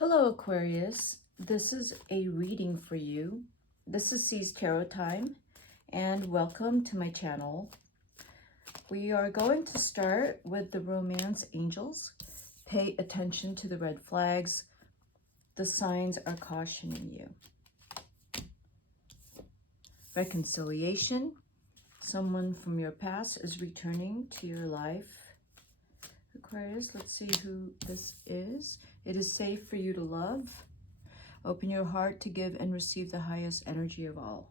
Hello, Aquarius. This is a reading for you. This is C's Tarot Time, and welcome to my channel. We are going to start with the romance angels. Pay attention to the red flags. The signs are cautioning you. Reconciliation. Someone from your past is returning to your life. Aquarius, let's see who this is. It is safe for you to love. Open your heart to give and receive the highest energy of all.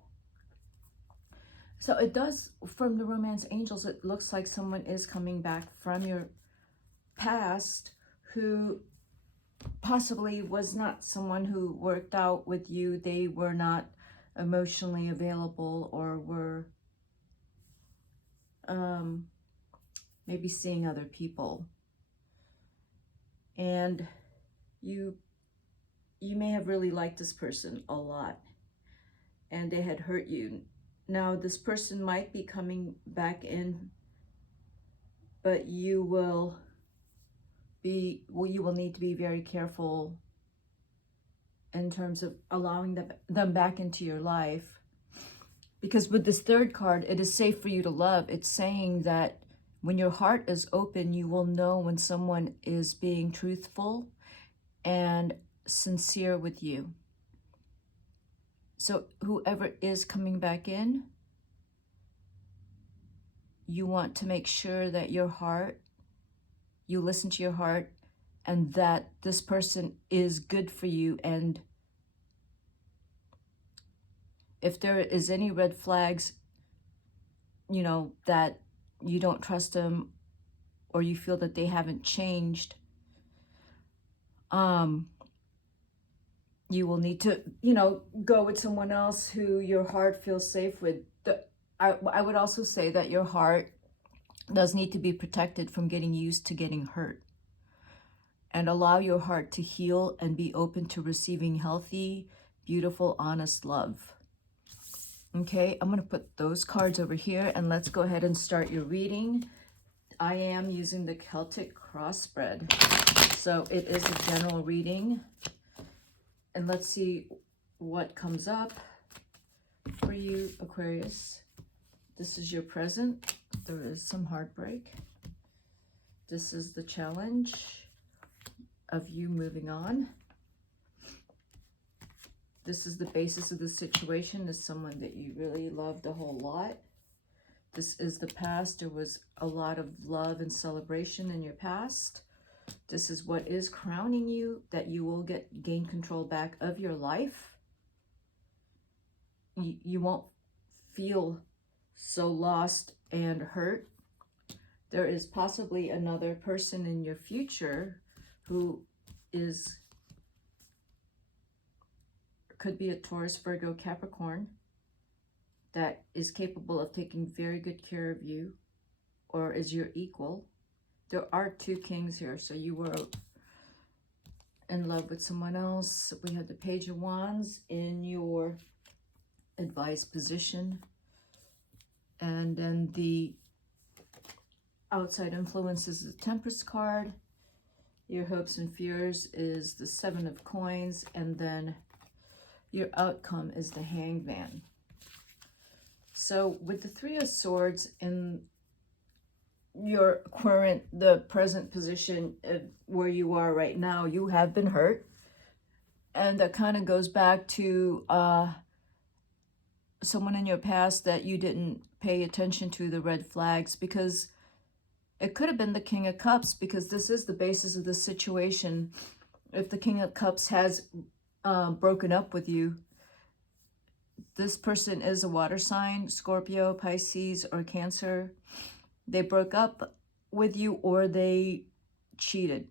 So it does, from the romance angels, it looks like someone is coming back from your past who possibly was not someone who worked out with you. They were not emotionally available or were maybe seeing other people. And you may have really liked this person a lot and they had hurt you. Now this person might be coming back in, but you will need to be very careful in terms of allowing them back into your life. Because with this third card, it is safe for you to love. It's saying that when your heart is open, you will know when someone is being truthful and sincere with you. So whoever is coming back in, you want to make sure that you listen to your heart, and that this person is good for you. And if there is any red flags, that you don't trust them or you feel that they haven't changed, you will need to, go with someone else who your heart feels safe with. I would also say that your heart does need to be protected from getting used to getting hurt. And allow your heart to heal and be open to receiving healthy, beautiful, honest love. Okay, I'm going to put those cards over here and let's go ahead and start your reading. I am using the Celtic cross spread, so it is a general reading. And let's see what comes up for you, Aquarius. This is your present. There is some heartbreak. This is the challenge of you moving on. This is the basis of the situation, is someone that you really loved a whole lot. This is the past. There was a lot of love and celebration in your past. This is what is crowning you, that you will gain control back of your life. You won't feel so lost and hurt. There is possibly another person in your future who could be a Taurus, Virgo, Capricorn, that is capable of taking very good care of you, or is your equal. There are two kings here, so you were in love with someone else. We have the Page of Wands in your advised position. And then the outside influence is the Temperance card. Your hopes and fears is the Seven of Coins. And then your outcome is the Hangman. So with the Three of Swords in your the present position where you are right now, you have been hurt. And that kind of goes back to someone in your past that you didn't pay attention to the red flags, because it could have been the King of Cups, because this is the basis of the situation. If the King of Cups has broken up with you, this person is a water sign, Scorpio, Pisces, or Cancer. They broke up with you, or they cheated,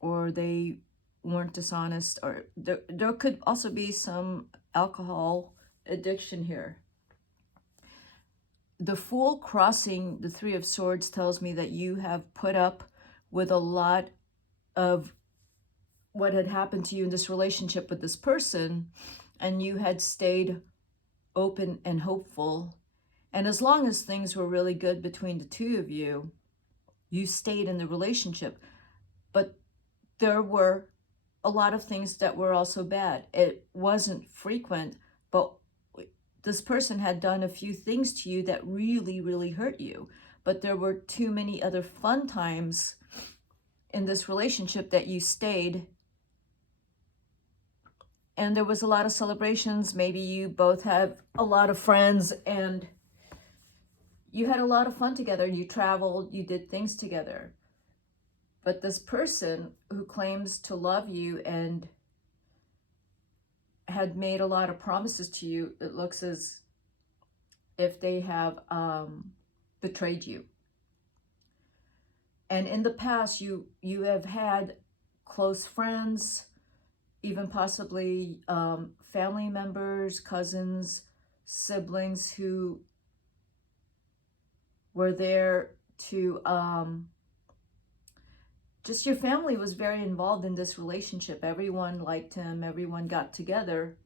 or they weren't dishonest, or there could also be some alcohol addiction here. The Fool crossing the Three of Swords tells me that you have put up with a lot of what had happened to you in this relationship with this person, and you had stayed open and hopeful. And as long as things were really good between the two of you, you stayed in the relationship. But there were a lot of things that were also bad. It wasn't frequent, but this person had done a few things to you that really, really hurt you. But there were too many other fun times in this relationship that you stayed. And there was a lot of celebrations. Maybe you both have a lot of friends and you had a lot of fun together. You traveled, you did things together. But this person who claims to love you and had made a lot of promises to you, it looks as if they have betrayed you. And in the past, you have had close friends, even possibly family members, cousins, siblings who were there to, just your family was very involved in this relationship. Everyone liked him, everyone got together.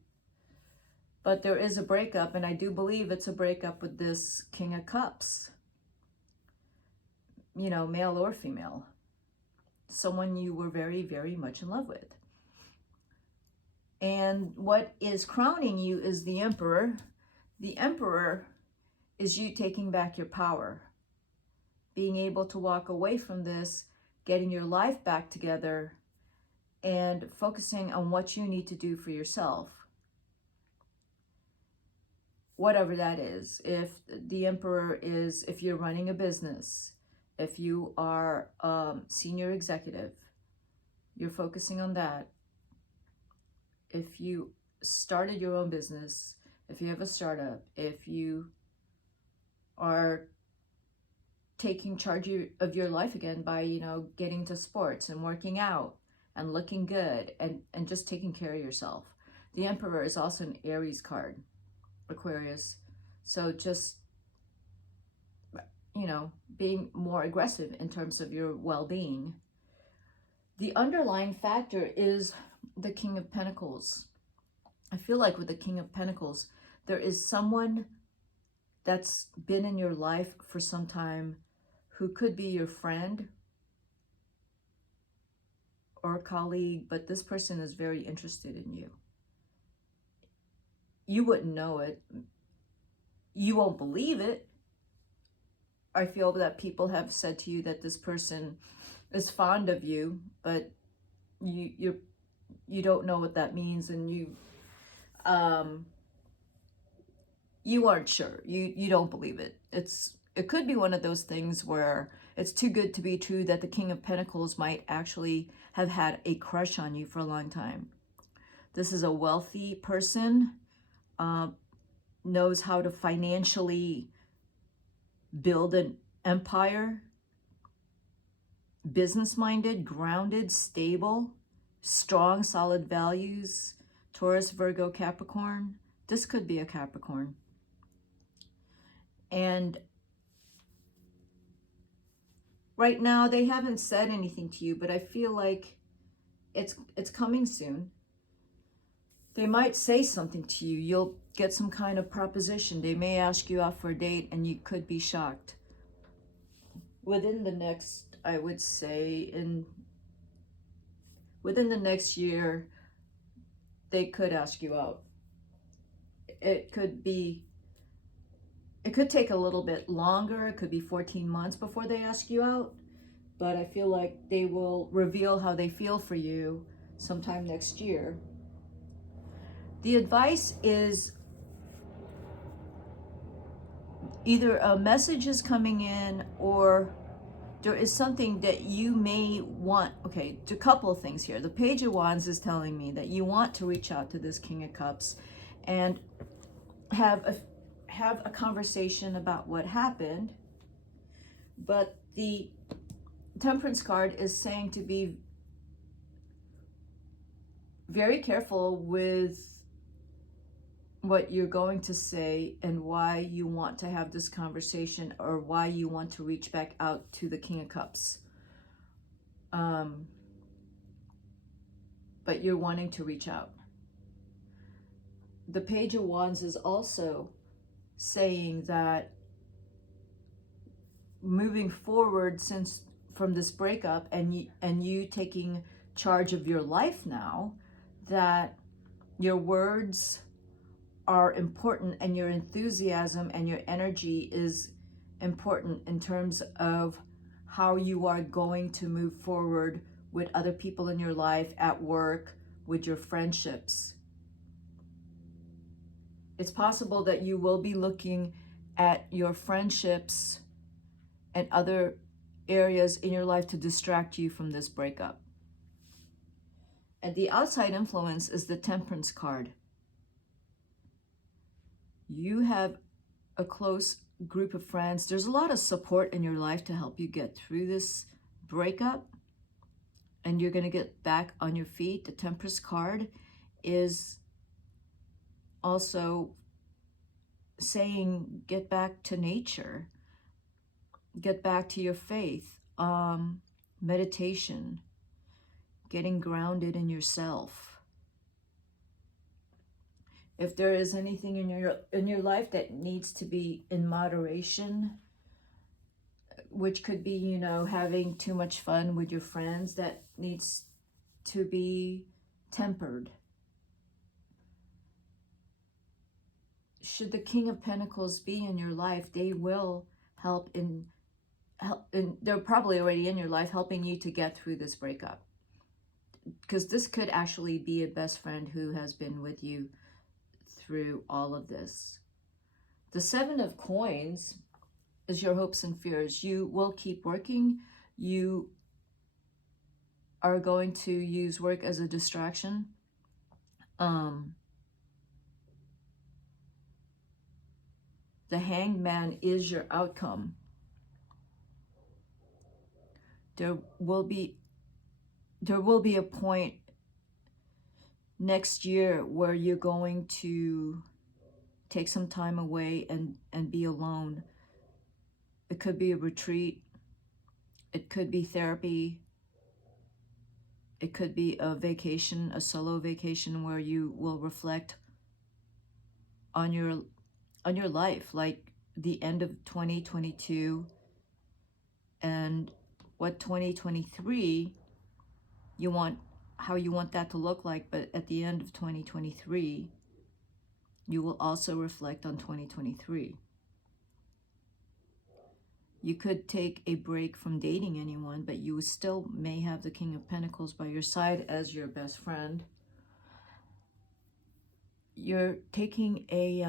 But there is a breakup, and I do believe it's a breakup with this King of Cups. You know, male or female. Someone you were very, very much in love with. And what is crowning you is the Emperor. The Emperor is you taking back your power. Being able to walk away from this, getting your life back together, and focusing on what you need to do for yourself. Whatever that is. If the Emperor is, if you're running a business, if you are senior executive, you're focusing on that. If you started your own business, if you have a startup, if you are taking charge of your life again by, you know, getting to sports and working out and looking good and just taking care of yourself. The Emperor is also an Aries card, Aquarius. So just, you know, being more aggressive in terms of your well-being. The underlying factor is the King of Pentacles. I feel like with the King of Pentacles, there is someone that's been in your life for some time who could be your friend or a colleague, but this person is very interested in you. You wouldn't know it. You won't believe it. I feel that people have said to you that this person is fond of you, but you don't know what that means, and you aren't sure. You don't believe it. It could be one of those things where it's too good to be true, that the King of Pentacles might actually have had a crush on you for a long time. This is a wealthy person, knows how to financially build an empire, business-minded, grounded, stable, strong, solid values. Taurus, Virgo, Capricorn. This could be a Capricorn. And right now, they haven't said anything to you, but I feel like it's coming soon. They might say something to you. You'll get some kind of proposition. They may ask you out for a date, and you could be shocked. Within the next, I would say, within the next year, they could ask you out. It could take a little bit longer. It could be 14 months before they ask you out. But I feel like they will reveal how they feel for you sometime next year. The advice is either a message is coming in, or there is something that you may want. Okay, a couple of things here. The Page of Wands is telling me that you want to reach out to this King of Cups and have a conversation about what happened. But the Temperance card is saying to be very careful with what you're going to say and why you want to have this conversation, or why you want to reach back out to the King of Cups. But you're wanting to reach out. The Page of Wands is also saying that moving forward, since from this breakup and you taking charge of your life now, that your words are important and your enthusiasm and your energy is important in terms of how you are going to move forward with other people in your life, at work, with your friendships. It's possible that you will be looking at your friendships and other areas in your life to distract you from this breakup. And the outside influence is the Temperance card. You have a close group of friends. There's a lot of support in your life to help you get through this breakup, and you're going to get back on your feet. The Temperance card is also saying get back to nature, get back to your faith, meditation, getting grounded in yourself. If there is anything in your life that needs to be in moderation, which could be, you know, having too much fun with your friends, that needs to be tempered. Should the King of Pentacles be in your life, they will help in they're probably already in your life helping you to get through this breakup. Because this could actually be a best friend who has been with you through all of this. The Seven of Coins is your hopes and fears. You will keep working. You are going to use work as a distraction. The Hanged Man is your outcome. There will be a point next year where you're going to take some time away and be alone. It could be a retreat. It could be therapy. It could be a vacation, a solo vacation, where you will reflect on your life, like the end of 2022 and what 2023 how you want that to look like. But at the end of 2023, you will also reflect on 2023. You could take a break from dating anyone, but you still may have the King of Pentacles by your side as your best friend. You're taking a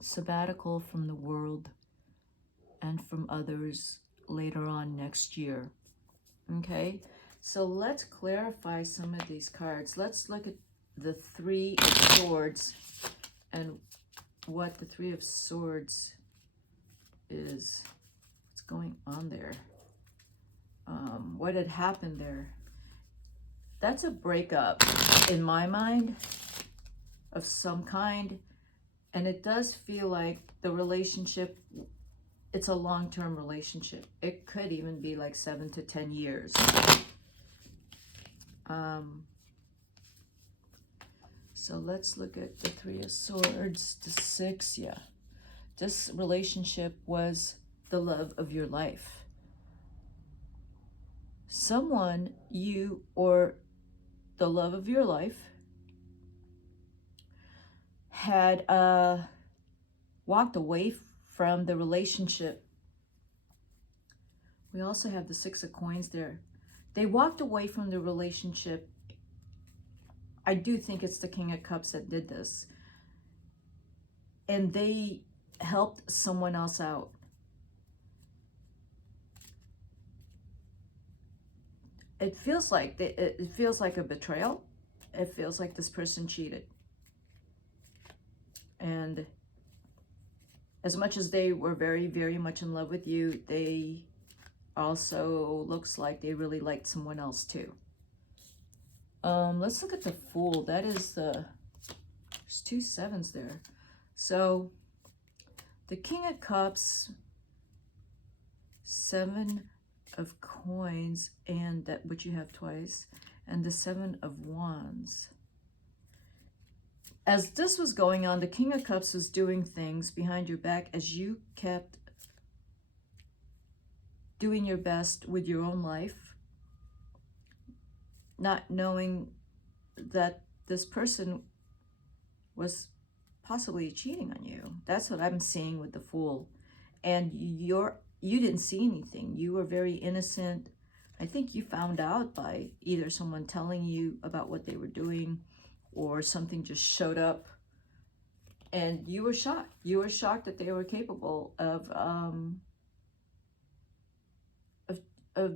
sabbatical from the world and from others later on next year. Okay, so let's clarify some of these cards. Let's look at the Three of Swords and what the Three of Swords is. What's going on there? What had happened there? That's a breakup in my mind of some kind, and it does feel like the relationship, it's a long-term relationship. It could even be like 7 to 10 years. So let's look at the Three of Swords, the Six. Yeah, this relationship was the love of your life. Someone, you or the love of your life, had walked away from the relationship. We also have the Six of Coins there. They walked away from the relationship. I do think it's the King of Cups that did this. And they helped someone else out. It feels like a betrayal. It feels like this person cheated. And as much as they were very, very much in love with you, they also looks like they really liked someone else too. Let's look at the Fool. That is there's 2 sevens there. So the King of Cups, 7 of Coins, and that which you have twice, and the 7 of Wands. As this was going on, the King of Cups was doing things behind your back as you kept doing your best with your own life, not knowing that this person was possibly cheating on you. That's what I'm seeing with the Fool. And you didn't see anything. You were very innocent. I think you found out by either someone telling you about what they were doing, or something just showed up, and you were shocked. You were shocked that they were capable of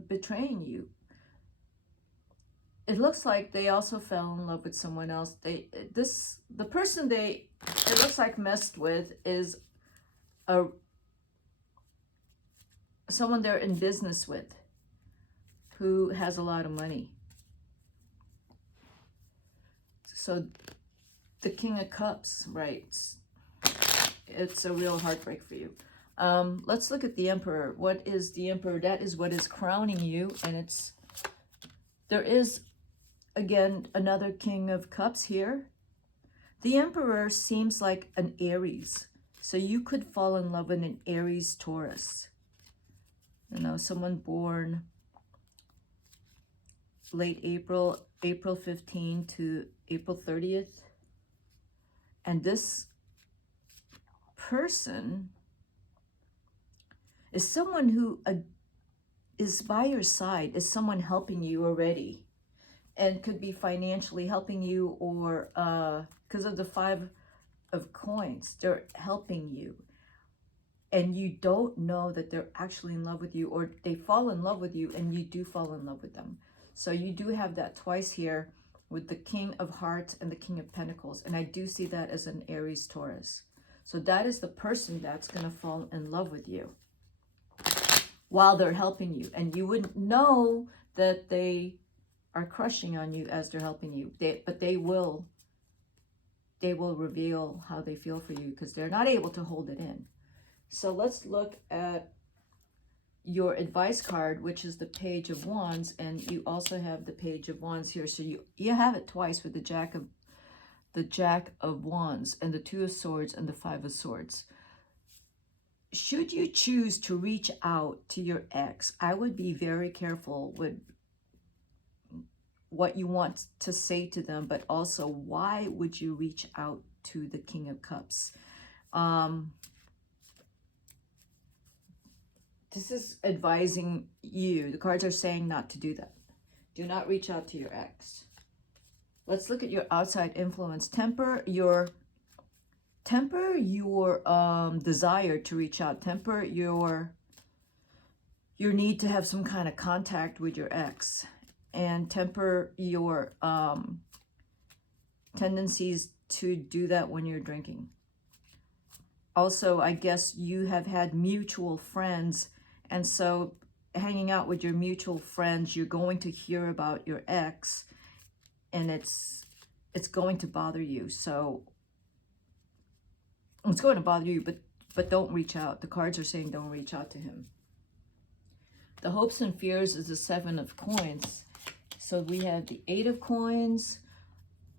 betraying you. It looks like they also fell in love with someone else. The person it looks like messed with is someone they're in business with, who has a lot of money. So the King of Cups, right? It's a real heartbreak for you. Let's look at the Emperor. What is the Emperor? That is what is crowning you, and there is, again, another King of Cups here. The Emperor seems like an Aries. So you could fall in love with an Aries Taurus. You know, someone born late April 15 to April 30th. And this person is someone who is by your side, is someone helping you already, and could be financially helping you, or because of the 5 of coins, they're helping you. And you don't know that they're actually in love with you, or they fall in love with you and you do fall in love with them. So you do have that twice here with the King of Hearts and the King of Pentacles. And I do see that as an Aries Taurus. So that is the person that's going to fall in love with you while they're helping you. And you wouldn't know that they are crushing on you as they're helping you. But they will reveal how they feel for you, because they're not able to hold it in. So let's look at your advice card, which is the Page of Wands, and you also have the Page of Wands here. So you have it twice with the Jack of Wands and the 2 of Swords and the 5 of Swords. Should you choose to reach out to your ex, I would be very careful with what you want to say to them, but also why would you reach out to the King of Cups? This is advising you. The cards are saying not to do that. Do not reach out to your ex. Let's look at your outside influence. Temper your desire to reach out. Temper your need to have some kind of contact with your ex, and temper your tendencies to do that when you're drinking. Also, I guess you have had mutual friends, and so hanging out with your mutual friends, you're going to hear about your ex, and it's going to bother you. So it's going to bother you, but don't reach out. The cards are saying don't reach out to him. The hopes and fears is the 7 of coins. So we have the 8 of coins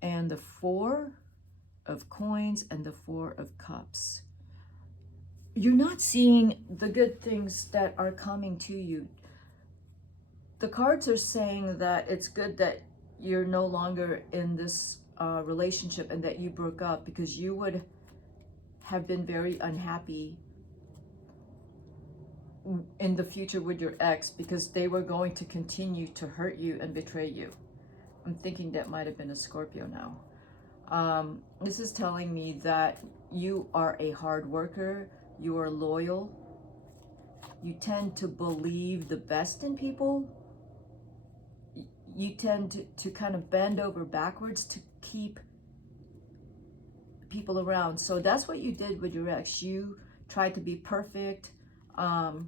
and the 4 of coins and the 4 of cups. You're not seeing the good things that are coming to you. The cards are saying that it's good that you're no longer in this relationship, and that you broke up, because you would have been very unhappy in the future with your ex, because they were going to continue to hurt you and betray you. I'm thinking that might have been a Scorpio now. This is telling me that you are a hard worker. You are loyal. You tend to believe the best in people. You tend to kind of bend over backwards to keep people around. So that's what you did with your ex. You tried to be perfect. You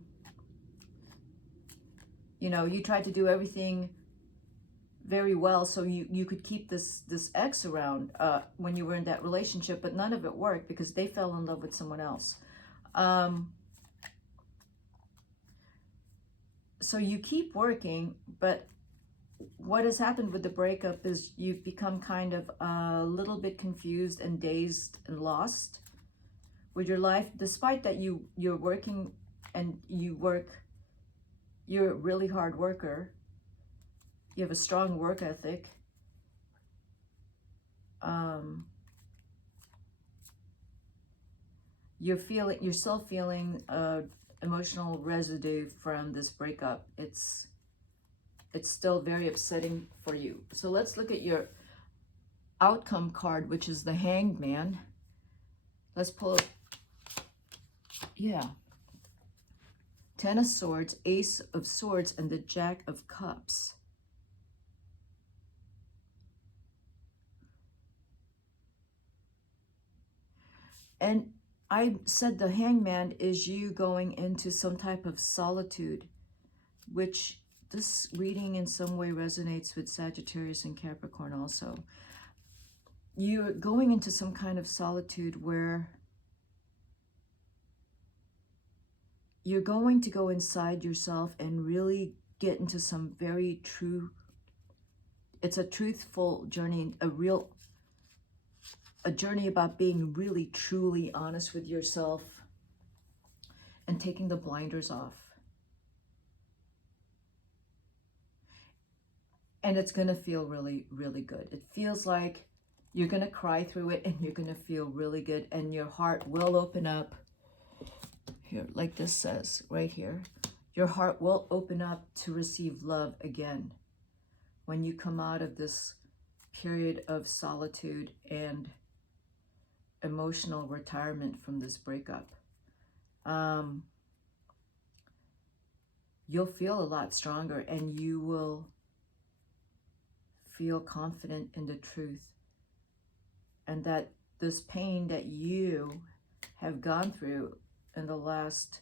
know, you tried to do everything very well so you could keep this ex around when you were in that relationship, but none of it worked because they fell in love with someone else. So you keep working, but what has happened with the breakup is you've become kind of a little bit confused and dazed and lost with your life, despite that you're working and you're a really hard worker. You have a strong work ethic. You're still feeling emotional residue from this breakup. It's still very upsetting for you. So let's look at your outcome card, which is the Hanged Man. Let's pull it. Yeah. Ten of Swords, Ace of Swords, and the Jack of Cups. And I said the Hangman is you going into some type of solitude, which this reading in some way resonates with Sagittarius and Capricorn also. You're going into some kind of solitude where you're going to go inside yourself and really get into some very true, it's a truthful journey, a journey about being really truly honest with yourself and taking the blinders off. And it's going to feel really, really good. It feels like you're going to cry through it and you're going to feel really good, and your heart will open up. Here, like this says right here, your heart will open up to receive love again when you come out of this period of solitude and emotional retirement from this breakup. You'll feel a lot stronger, and you will feel confident in the truth, and that this pain that you have gone through in the last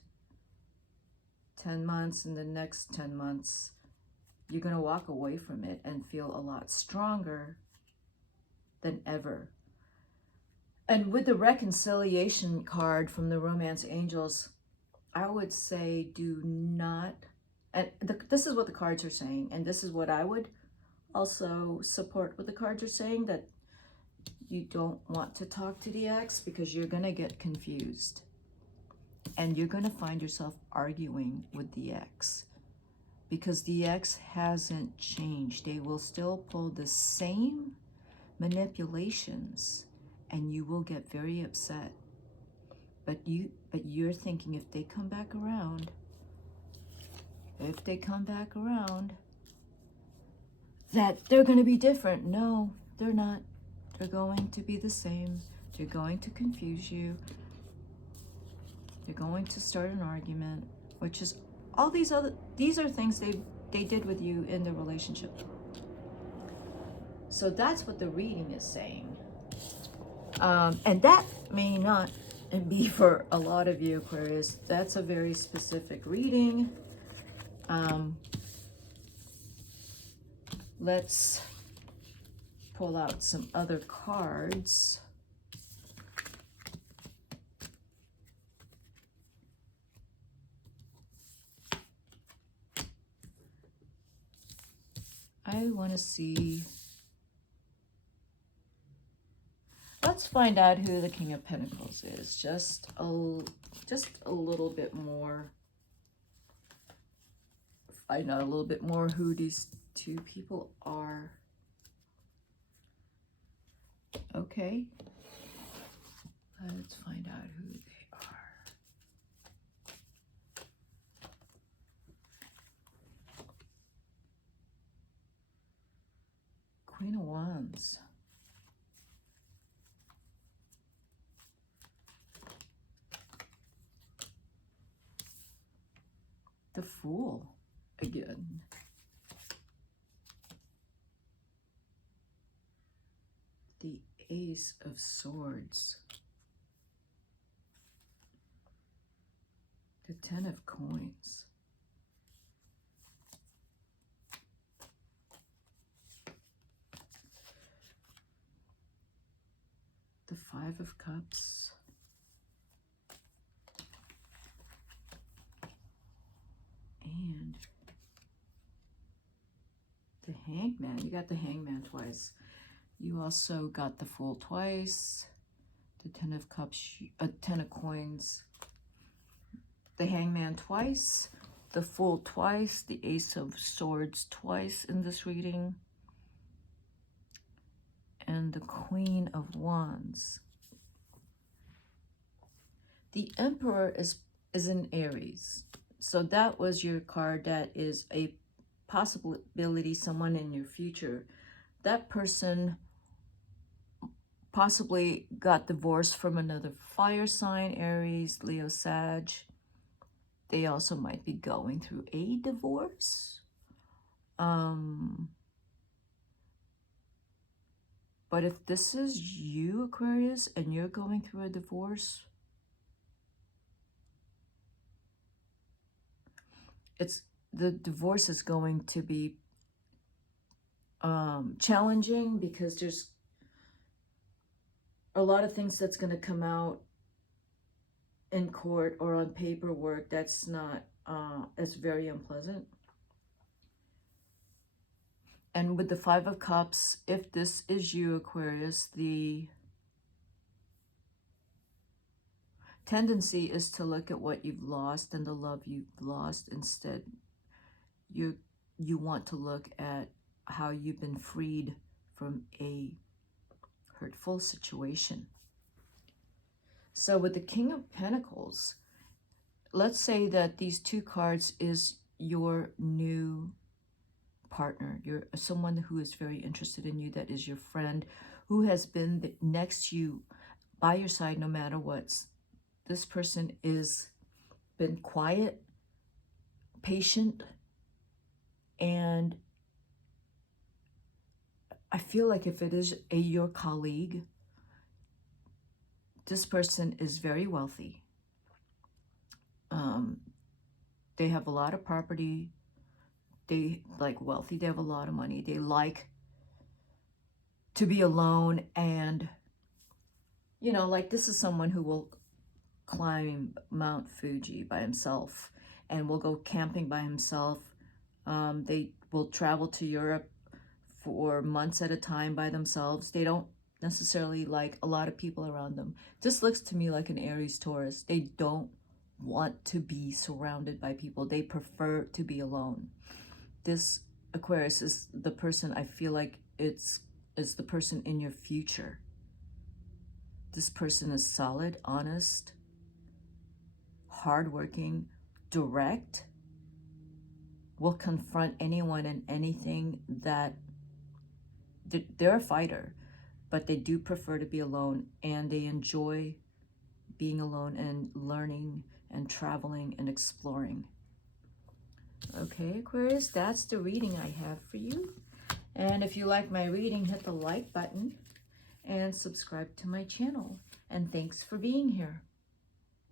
10 months and the next 10 months, you're going to walk away from it and feel a lot stronger than ever. And with the reconciliation card from the Romance Angels, I would say do not, and this is what the cards are saying, and this is what I would also support what the cards are saying, that you don't want to talk to the ex because you're going to get confused. And you're going to find yourself arguing with the ex because the ex hasn't changed. They will still pull the same manipulations, and you will get very upset. But you're thinking, if they come back around, that they're going to be different. No, they're not. They're going to be the same. They're going to confuse you. They're going to start an argument, which is all these are things they did with you in the relationship. So that's what the reading is saying. And that may not be for a lot of you, Aquarius. That's a very specific reading. Let's pull out some other cards. I want to see. Let's find out who the King of Pentacles is. Just a little bit more. Find out a little bit more who these two people are. Okay. Let's find out who they are. Queen of Wands. The Fool again. The Ace of Swords. The Ten of Coins. The Five of Cups. And the Hangman. You got the Hangman twice. You also got the Fool twice. The Ten of Cups, Ten of Coins. The Hangman twice. the Fool twice, the Ace of Swords twice in this reading, and the Queen of Wands. The Emperor is in Aries. So that was your card that is a possibility, someone in your future. That person possibly got divorced from another fire sign, Aries, Leo, Sag. They also might be going through a divorce. But if this is you, Aquarius, and you're going through a divorce, the divorce is going to be challenging, because there's a lot of things that's going to come out in court or on paperwork that's not as very unpleasant. And with the Five of Cups, if this is you, Aquarius, the tendency is to look at what you've lost and the love you've lost. Instead, you want to look at how you've been freed from a hurtful situation. So with the King of Pentacles, let's say that these two cards is your new partner. You're someone who is very interested in you, that is your friend, who has been next to you, by your side, no matter what. This person is been quiet, patient, and I feel like if it is your colleague, this person is very wealthy. They have a lot of property. They like wealthy. They have a lot of money. They like to be alone, and you know, like this is someone who will climb Mount Fuji by himself and will go camping by himself. They will travel to Europe for months at a time by themselves. They don't necessarily like a lot of people around them. This looks to me like an Aries Taurus. They don't want to be surrounded by people. They prefer to be alone. This Aquarius is the person, I feel like it's the person in your future. This person is solid, honest, hardworking, direct, will confront anyone and anything that they're a fighter, but they do prefer to be alone, and they enjoy being alone and learning and traveling and exploring. Okay, Aquarius, that's the reading I have for you. And if you like my reading, hit the like button and subscribe to my channel. And thanks for being here.